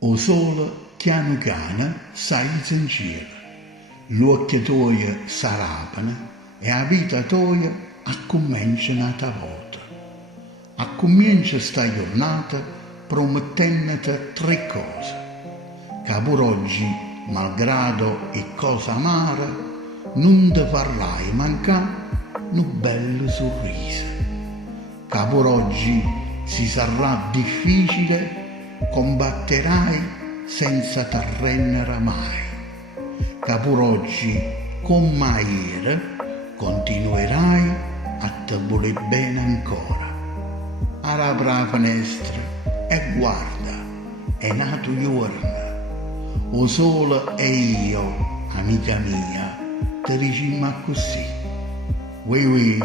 O sole piano piano salita in cielo, gli occhi tuoi s'arapano e la vita tua accomincia un'altra volta. Accomincia sta giornata promettendoti tre cose, che pur oggi, malgrado e cosa amara, non ti farai mancare un bello sorriso. Che pur oggi si sarà difficile, combatterai senza t'arrendere mai. Che pur oggi, come mai ieri, continuerai a te voler bene ancora. Apri la finestra e guarda, è nato giorno. O sole e io, amica mia, ti diciamo così. Ui,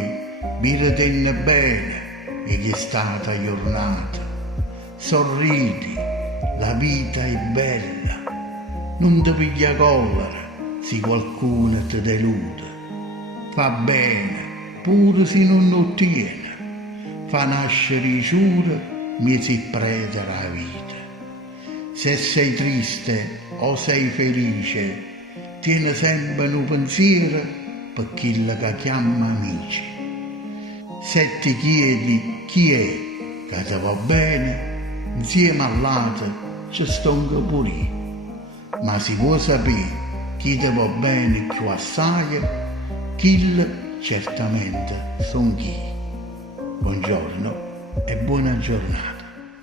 viretene bene, e che è stata giornata. Sorridi, la vita è bella. Non ti piglia collera se qualcuno ti delude. Fa bene, pure se non lo ottiene. Fa nascere i giuri, mi si prete la vita. Se sei triste o sei felice, tieni sempre un pensiero per quello che chiama amici. Se ti chiedi chi è che ti va bene, insieme all'altro ci sto pure io. Ma si può sapere chi ti va bene più assai, chi certamente son chi. Buongiorno e buona giornata.